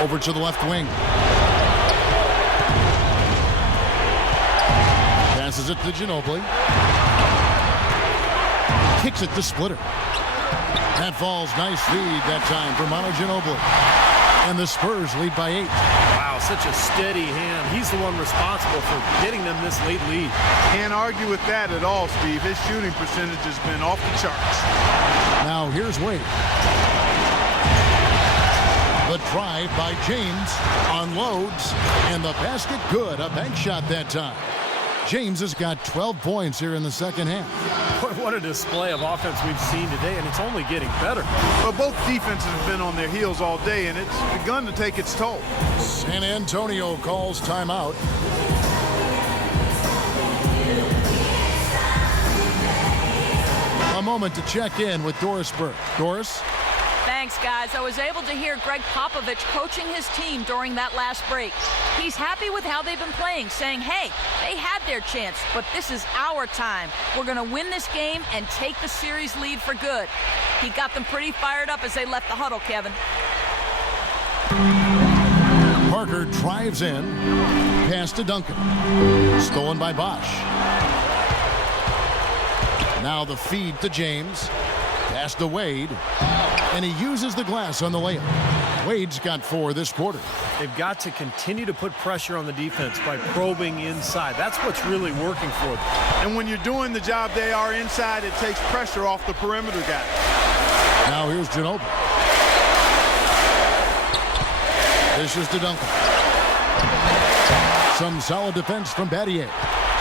Over to the left wing. Passes it to Ginobili. Kicks it to Splitter. That falls. Nice feed that time for Manu Ginobili. And the Spurs lead by 8. Wow, such a steady hand. He's the one responsible for getting them this late lead. Can't argue with that at all, Steve. His shooting percentage has been off the charts. Now here's Wade. The drive by James unloads, and the basket good. A bank shot that time. James has got 12 points here in the second half. What a display of offense we've seen today, and it's only getting better. But both defenses have been on their heels all day, and it's begun to take its toll. San Antonio calls timeout. A moment to check in with Doris Burke. Doris? Thanks, guys. I was able to hear Greg Popovich coaching his team during that last break. He's happy with how they've been playing, saying, hey, they had their chance, but this is our time. We're going to win this game and take the series lead for good. He got them pretty fired up as they left the huddle, Kevin. Parker drives in. Pass to Duncan. Stolen by Bosch. Now the feed to James. Pass to Wade. And he uses the glass on the layup. Wade's got 4 this quarter. They've got to continue to put pressure on the defense by probing inside. That's what's really working for them. And when you're doing the job they are inside, it takes pressure off the perimeter guy. Now here's Ginobili. This is to Duncan. Some solid defense from Battier.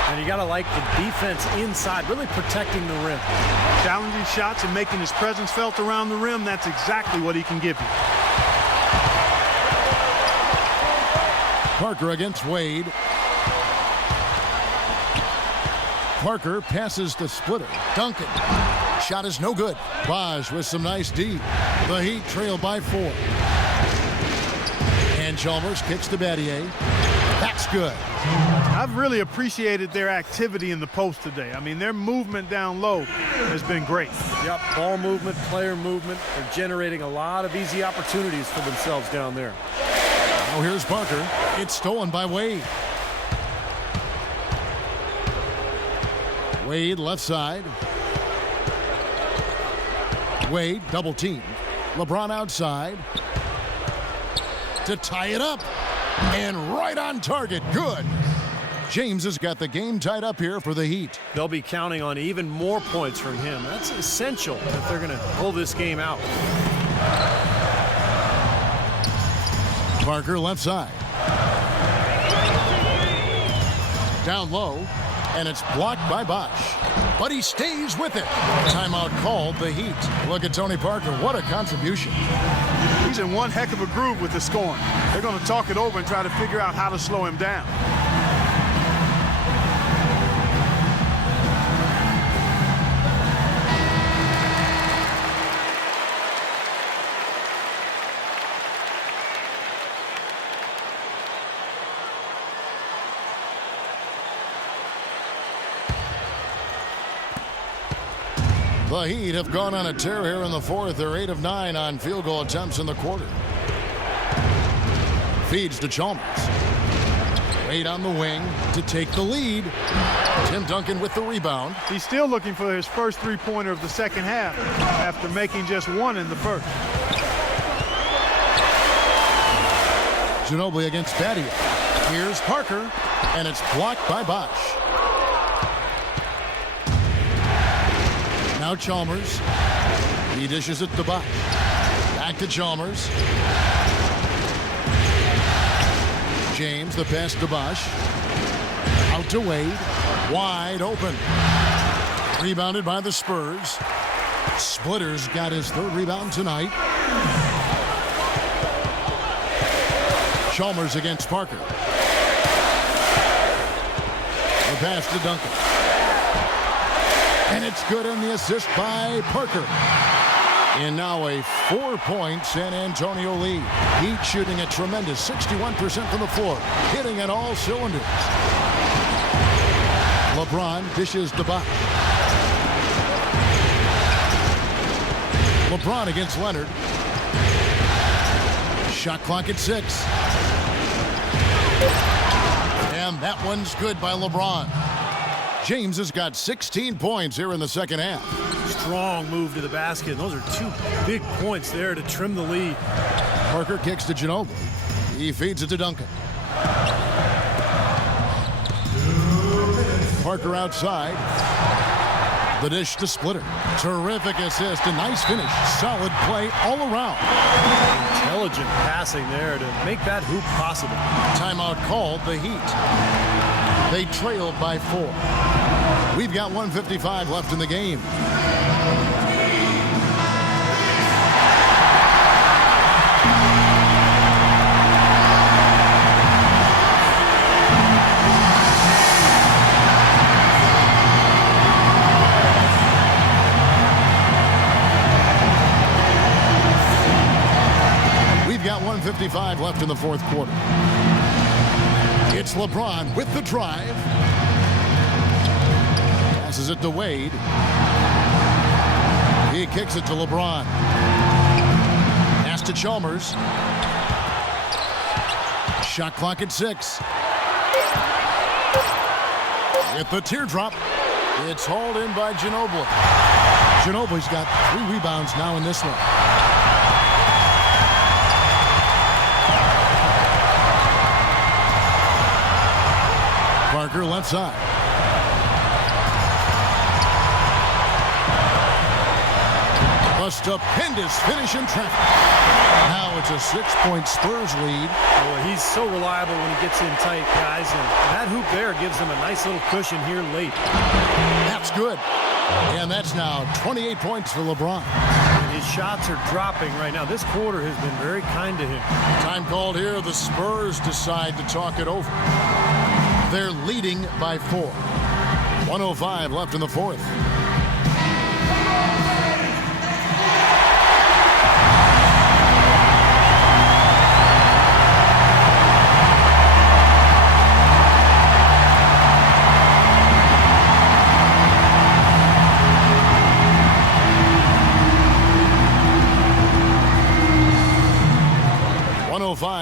And you got to like the defense inside, really protecting the rim. Challenging shots and making his presence felt around the rim, that's exactly what he can give you. Parker against Wade. Parker passes to Splitter. Duncan. Shot is no good. Bosch with some nice D. The Heat trail by 4. And Chalmers kicks to Battier. That's good. I've really appreciated their activity in the post today. I mean, their movement down low has been great. Yep, ball movement, player movement. They're generating a lot of easy opportunities for themselves down there. Now here's Parker. It's stolen by Wade. Wade left side. Wade double teamed. LeBron outside to tie it up. And right on target. Good. James has got the game tied up here for the Heat. They'll be counting on even more points from him. That's essential if they're going to pull this game out. Parker left side. Down low, and it's blocked by Bosch. But he stays with it. Timeout called, the Heat. Look at Tony Parker. What a contribution. He's in one heck of a groove with the scoring. They're going to talk it over and try to figure out how to slow him down. The Heat have gone on a tear here in the fourth. They're 8 of 9 on field goal attempts in the quarter. Feeds to Chalmers. Wade on the wing to take the lead. Tim Duncan with the rebound. He's still looking for his first three-pointer of the second half after making just one in the first. Ginobili against Battier. Here's Parker, and it's blocked by Bosch. Now Chalmers. He dishes it to Bosch. Back to Chalmers. James, the pass to Bosch. Out to Wade. Wide open. Rebounded by the Spurs. Splitter's got his third rebound tonight. Chalmers against Parker. pass to Duncan. And it's good in the assist by Parker. And now a 4-point San Antonio lead. Heat shooting a tremendous 61% from the floor, hitting on all cylinders. LeBron dishes to Buck. LeBron against Leonard. Shot clock at 6. And that one's good by LeBron. James has got 16 points here in the second half. Strong move to the basket. Those are 2 big points there to trim the lead. Parker kicks to Ginobili. He feeds it to Duncan. Parker outside. The dish to Splitter. Terrific assist, a nice finish. Solid play all around. Intelligent passing there to make that hoop possible. Timeout called, the Heat. They trailed by 4. We've got 1:55 left in the game. We've got 1:55 left in the fourth quarter. It's LeBron with the drive. Passes it to Wade. He kicks it to LeBron. Pass to Chalmers. Shot clock at 6. With the teardrop, it's hauled in by Ginobili. Ginobili's got 3 rebounds now in this one. Parker left side. A stupendous finish in traffic. Now it's a 6-point Spurs lead. Boy, he's so reliable when he gets in tight, guys. And that hoop there gives him a nice little cushion here late. That's good. And that's now 28 points for LeBron. And his shots are dropping right now. This quarter has been very kind to him. Time called here. The Spurs decide to talk it over. They're leading by 4. 1:05 left in the fourth.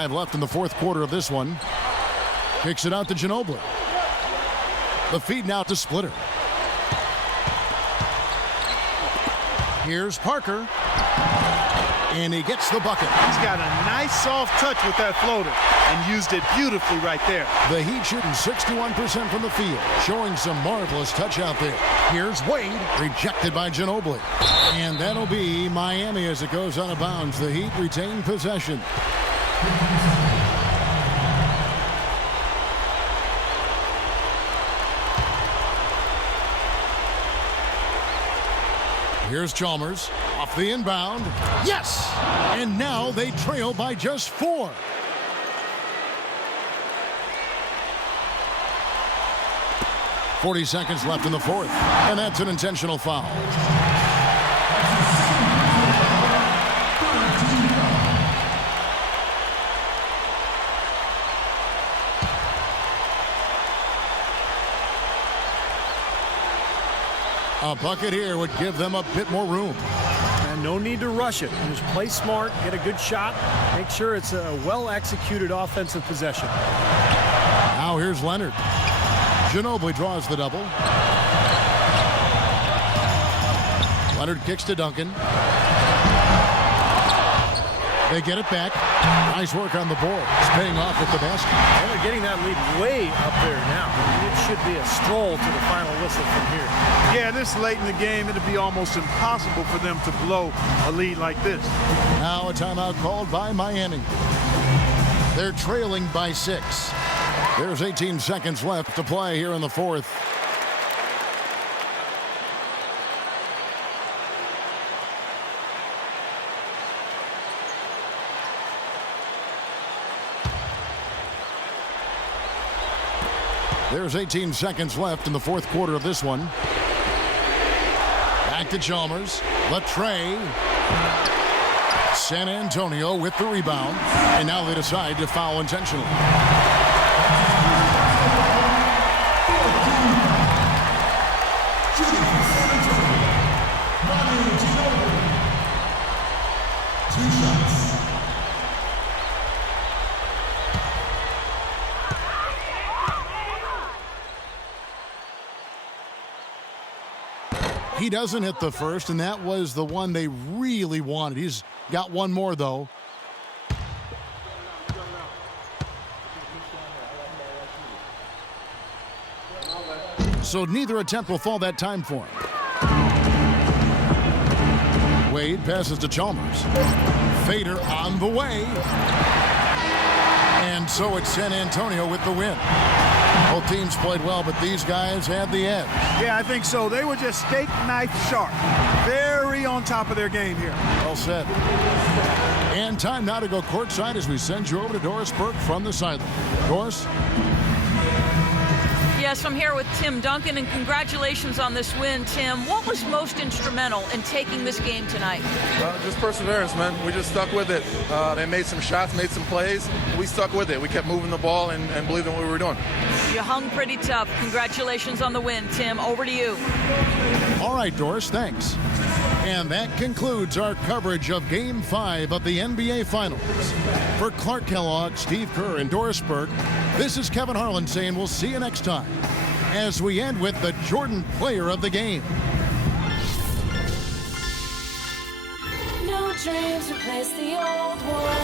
Left in the fourth quarter of this one. Kicks it out to Ginobili. The feed now to Splitter. Here's Parker. And he gets the bucket. He's got a nice soft touch with that floater and used it beautifully right there. The Heat shooting 61% from the field, showing some marvelous touch out there. Here's Wade, rejected by Ginobili. And that'll be Miami as it goes out of bounds. The Heat retain possession. Here's Chalmers off the inbound. Yes! And now they trail by just 4. .40 seconds left in the fourth, and that's an intentional foul. A bucket here would give them a bit more room. And no need to rush it. Just play smart, get a good shot, make sure it's a well-executed offensive possession. Now here's Leonard. Ginobili draws the double. Leonard kicks to Duncan. They get it back. Nice work on the board. It's paying off with the basket. And they're getting that lead way up there now. It should be a stroll to the final whistle from here. Yeah, this late in the game, it'd be almost impossible for them to blow a lead like this. Now a timeout called by Miami. They're trailing by 6. There's 18 seconds left to play here in the fourth. There's 18 seconds left in the fourth quarter of this one. Back to Chalmers. Latre. San Antonio with the rebound. And now they decide to foul intentionally. He doesn't hit the first, and that was the one they really wanted. He's got one more, though. So neither attempt will fall that time for him. Wade passes to Chalmers. Fader on the way. And so it's San Antonio with the win. Both teams played well, but these guys had the edge. Yeah, I think so. They were just steak knife sharp. Very on top of their game here. Well said. And time now to go courtside as we send you over to Doris Burke from the sideline. Doris? Yes, I'm here with Tim Duncan, and congratulations on this win, Tim. What was most instrumental in taking this game tonight? Just perseverance, man. We just stuck with it. They made some shots, made some plays. We stuck with it. We kept moving the ball and believed in what we were doing. You hung pretty tough. Congratulations on the win, Tim. Over to you. All right, Doris, thanks. And that concludes our coverage of Game 5 of the NBA Finals. For Clark Kellogg, Steve Kerr, and Doris Burke, this is Kevin Harlan saying we'll see you next time as we end with the Jordan Player of the Game. No dreams replace the old one.